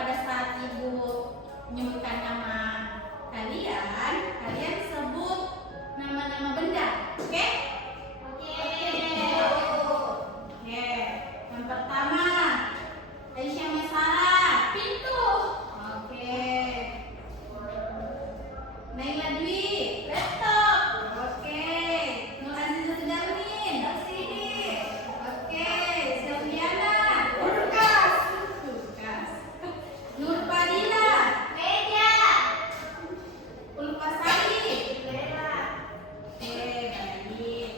pada saat ibu menyebutkan nama kalian, kalian sebut nama-nama benda. Oke? Oke. Yang pertama, Aisyah Mesara, pintu. Oke. Naila Dwi, laptop. Oke. Nur Aziza Sudarmin, LCD. Oke. Silviana, kulkas. Nur Fadila, meja. Ulfa Sari, jendela. Oke, baik.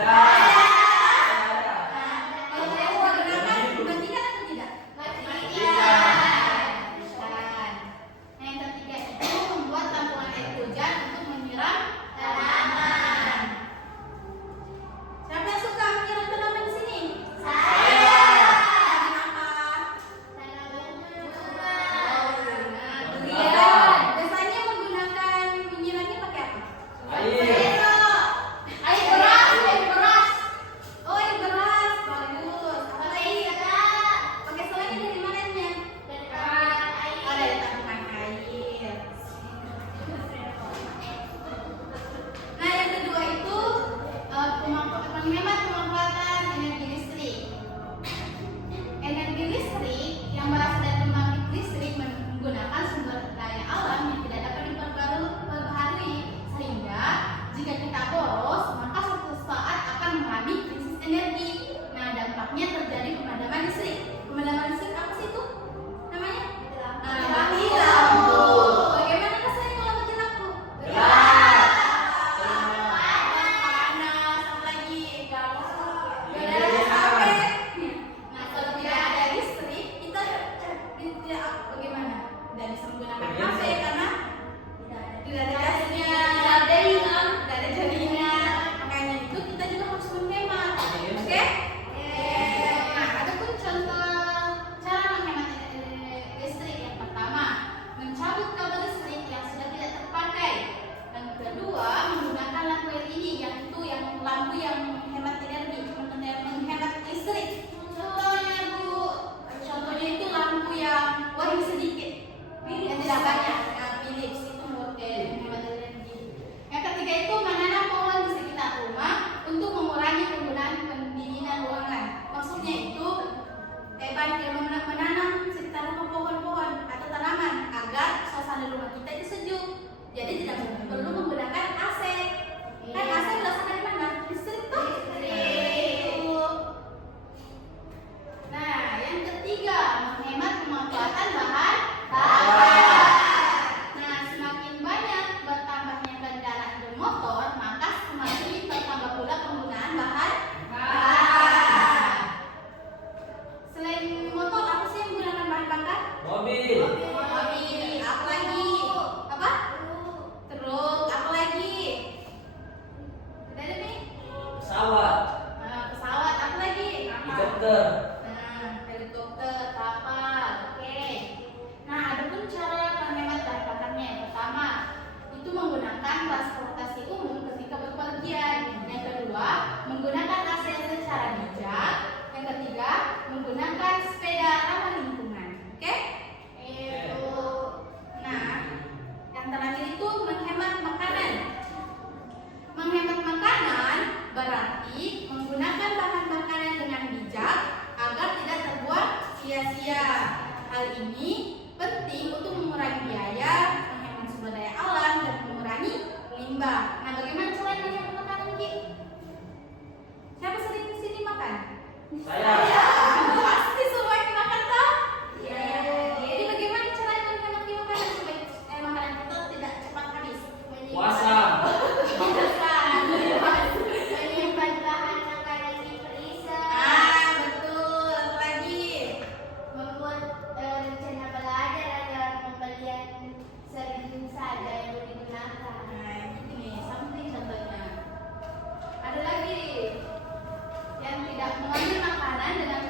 Kalau saya menggunakan matikan atau tidak? Nah, yang ketiga itu membuat tampungan air hujan untuk menyiram tanaman. Siapa yang suka menyiram tanaman di sini? Kenapa? Biasanya menggunakan menyiramnya pakai apa? Air beras. Oh, air beras. Bagus. Apa lagi? Pakai selanya dari mana airnya? Oh, dari tabungan air. Nah, yang kedua itu menghemat pemanfaatan energi listrik. Energi listrik yang berasal dari pembangkit listrik menggunakan sumber daya alam yang tidak dapat diperbaharui, sehingga jika kita boros maka suatu saat akan mengalami krisis energi. Nah, dampaknya terjadi pemadaman listrik. Pemadaman listrik apa sih itu? Namanya? Mati lampu. Bagaimana rasanya kalau mati lampu? Panas. Apa lagi? Gak ada HP. Nah, kalau tidak ada listrik, kita tidak bagaimana? Tidak bisa menggunakan HP karena tidak ada gasnya, tidak ada jaringan. Makanya itu kita juga harus menghemat. Oke? Nah, ada pun contoh cara menghemat listrik. Yang pertama, mencabut kabel listrik yang sudah tidak terpakai. Yang kedua, menggunakan lampu LED, yang itu yang lampu yang menghemat energi, menghemat listrik. Contohnya Bu, contohnya itu lampu yang warna sedikit, yang tidak banyak. Nah, Philips itu menghemat energi. Yang ketiga itu menanam pohon di sekitar rumah untuk mengurangi penggunaan pendinginan ruangan. Maksudnya itu menanam sekitar rumah pohon-pohon atau tanaman agar suasana rumah kita itu sejuk. Jadi tidak perlu menggunakan AC. Kan AC berasal dari mana? Listrik tuh. Nah, yang ketiga menghemat pemanfaatan bahan bakar. Nah, semakin banyak bertambahnya kendaraan bermotor, maka semakin bertambah pula penggunaan bahan bakar. Selain motor, apa sih yang menggunakan bahan bakar? Mobil. Apa lagi? Apa? Truk. Apa lagi? Udah ada nih? Pesawat. Nah, pesawat. Apa lagi? Helikopter. Nah, helikopter, kapal. Oke. Nah, ada pun cara menghemat bahan bakarnya. Yang pertama, itu menggunakan transportasi umum ketika bepergian. Yang kedua, menggunakan AC secara bijak. Yang ketiga, menggunakan sepeda ramah lingkungan. Oke? Nah, yang terakhir itu menghemat makanan. Menghemat makanan berarti menggunakan bahan makanan dengan bijak agar tidak terbuang sia-sia. Hal ini penting untuk mengurangi biaya, menghemat sumber daya alam, dan mengurangi limbah. Nah, bagaimana cara menghemat makanan, Ki? Siapa sering di sini makan? Saya. Pasti semua yang makan toh? Jadi bagaimana cara menghemat makanan supaya makanan kita tidak cepat habis? Puasa. Menyimpan bahan makanan di freezer. Ah, betul. Apa lagi? Membuat rencana belajar agar pembelian sering saja yang digunakan. Nah, ini something contohnya. Ada lagi yang tidak mengambil makanan dengan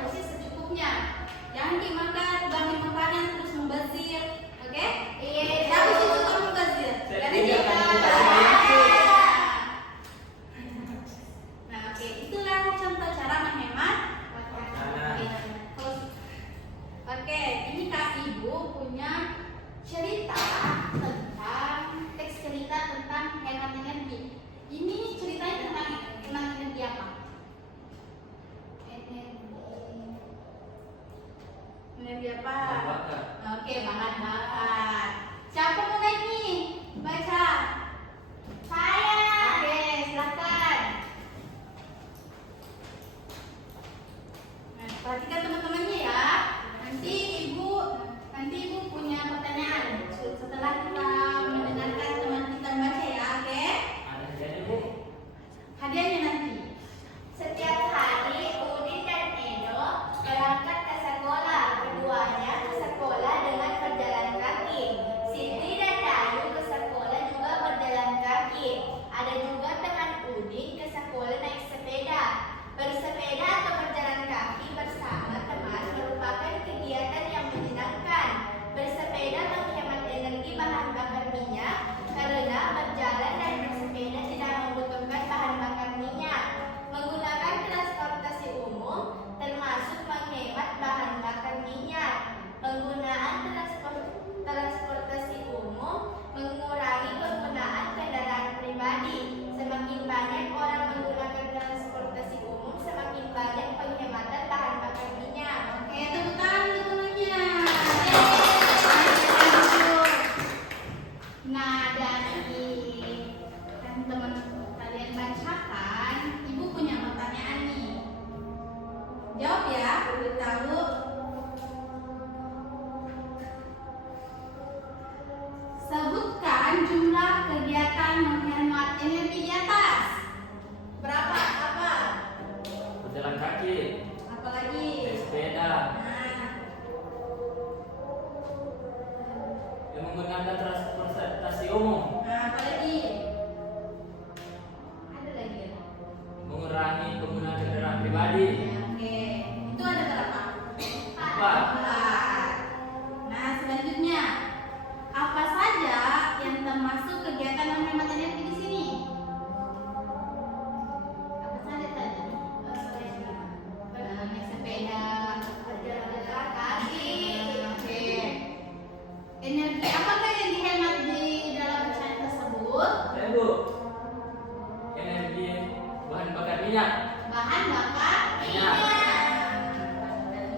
Banyak. Bahan bakar Banyak.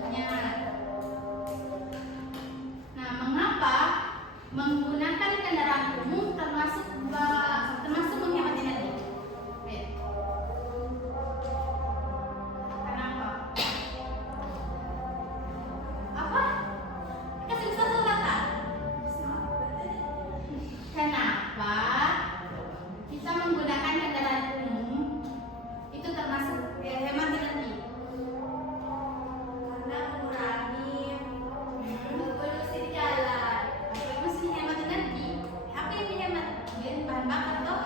Minyak. Nah, mengapa menggunakan kendaraan umum termasuk menghemat energi? Lihat. Kenapa? Apa? Kasih satu kata. Kenapa kita menggunakan kendaraan umum itu termasuk hemat energi? karena mengurangi polusi di jalan. Apa mesti hemat energi? Apa yang dihemat? Dia bahan bakar toh?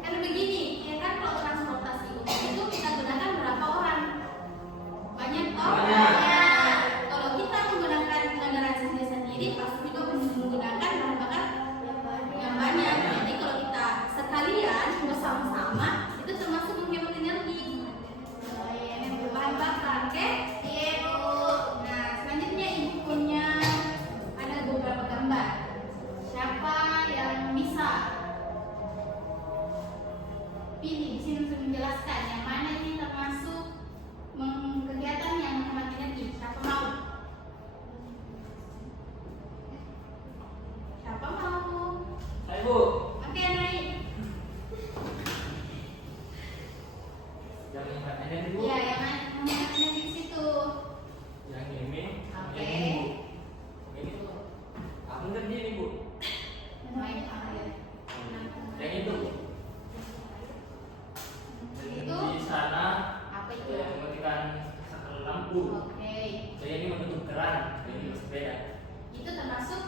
Karena begini, ya kan kalau transportasi umum itu kita gunakan berapa orang? Banyak toh? Banyak. Kalau kita menggunakan kendaraan sendiri-sendiri pasti juga menggunakan bahan bakar yang banyak. Jadi kalau kita sekalian bersama-sama itu termasuk menghemat energi. Yang berbahan bakar, oke? Iya, Bu. Nah, selanjutnya ibu punya ada beberapa gambar. Siapa yang bisa pilih di sini untuk menjelaskan yang mana ini termasuk kegiatan yang menghemat energi? Siapa mau? Siapa mau? Ayo Bu. Oke, naik. Yang hemat energi Bu. Iya, yang mana menghemat energi di situ. Yang ini. Oke. Yang ini Bu. Ini tuh. Aku ngerti ini Bu. Main air. Yang itu Bu. Itu Di sana apa itu itu? yang mematikan saklar lampu. Oke. Saya ini menutup keran. Ini sepeda. Itu termasuk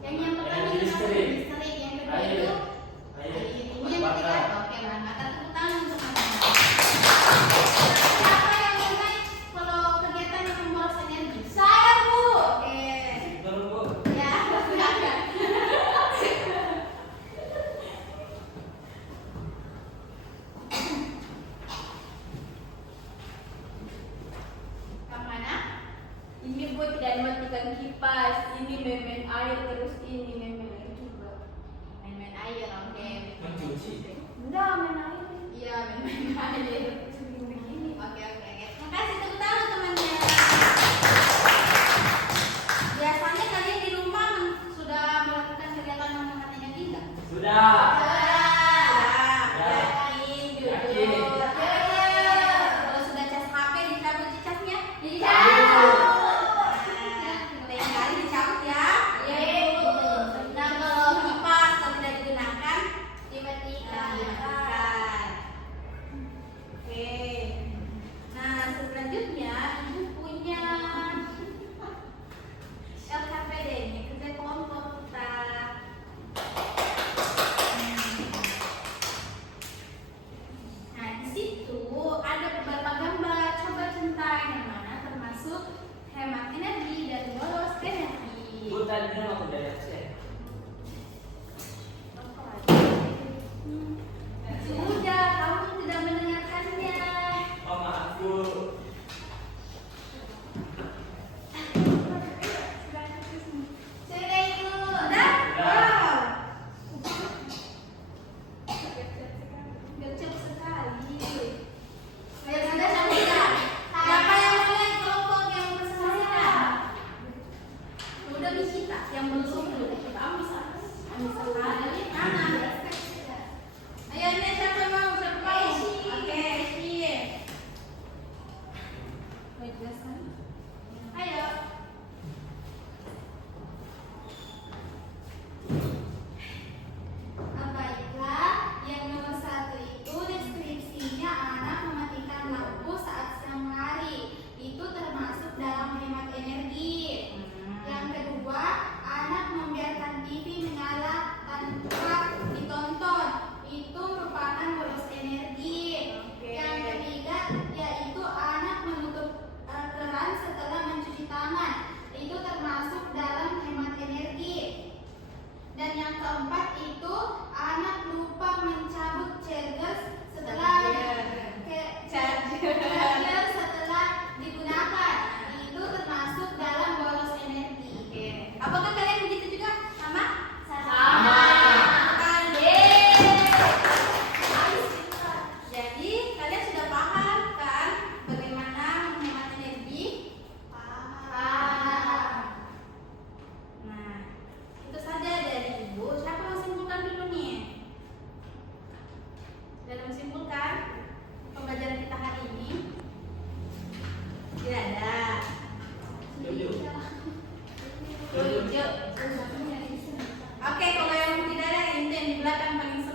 yang pertama Energi itu termasuk listrik. listrik, yang kedua Air. itu Air. air. Ini Bahan yang ketiga, bakar. oke, bahan bakar. Tepuk tangan untuk anak-anak. Siapa yang mulai kalau kegiatan yang memboros energi? Saya, Bu. Oke. Betul Bu. Ya, silakan. Yang mana? Ini Bu tidak mematikan kipas. Ini main air terus ini main air juga. Main-main air, oke. Mencuci. Enggak main air. Iya, main-main air. Begini. Oke. Terima kasih, tepuk tangan temannya. Biasanya kalian di rumah sudah melakukan kegiatan menghemat energi enggak? Sudah. Yakin, jujur. Yakin. Kalau sudah cas HP dicabut casnya? Dicabut. Lain kali dicabut ya. Iya, Bu. Nah, kalau kipas kalau tidak digunakan, Dimatikan. dimatikan. Oke. Nah, selanjutnya ibu punya LKPD ini kerja kelompok kita.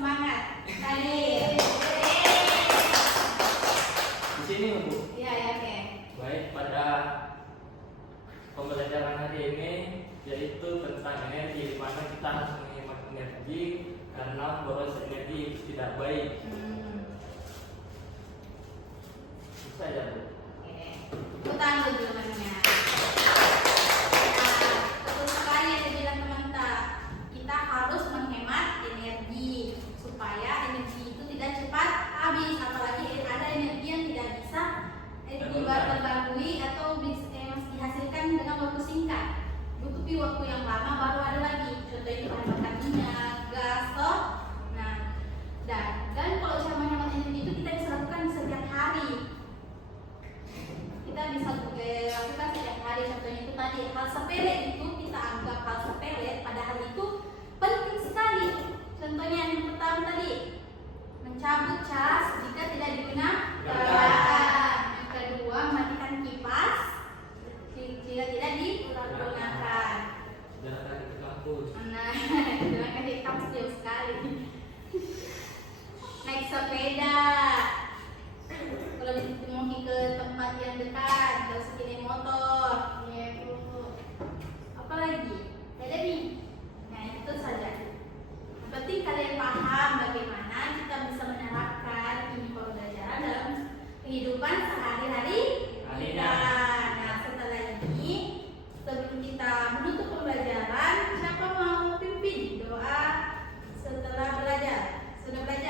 semangat. Kali. Di sini Bu. Iya ya oke. Baik, pada pembelajaran hari ini yaitu tentang energi, di mana kita harus menghemat energi karena boros energi itu tidak baik. Bisa ya Bu? Oke. Tepuk tangan dulu teman-teman. Betul sekali yang dibilang teman-teman. Kita harus menghemat energi supaya energi itu tidak cepat habis. Apalagi ada energi yang tidak bisa terbarui atau bisa dihasilkan dengan waktu singkat. Butuh waktu yang lama baru ada lagi. Contoh itu bahan bakar minyak, gas, toh. Nah, dan kalau cara menghemat energi itu kita bisa lakukan setiap hari. Kita bisa lakukan setiap hari. Contohnya itu tadi hal sepele itu kita anggap hal sepele, padahal itu penting sekali. Contohnya yang pertama tadi mencabut cas jika tidak digunakan. Yang kedua matikan kipas jika tidak digunakan. Jangan lagi ke kampus. Nah, jangan kasih kampus jauh sekali. Naik sepeda. Kalau mau ke tempat yang dekat, gak usah naik motor. Ya Bu. Apalagi? Ada nih. Nah itu saja. Yang penting kalian paham bagaimana kita bisa menerapkan ini pembelajaran dalam kehidupan sehari-hari kita. Nah setelah ini, sebelum kita menutup pembelajaran, siapa mau pimpin doa setelah belajar? Sudah belajar?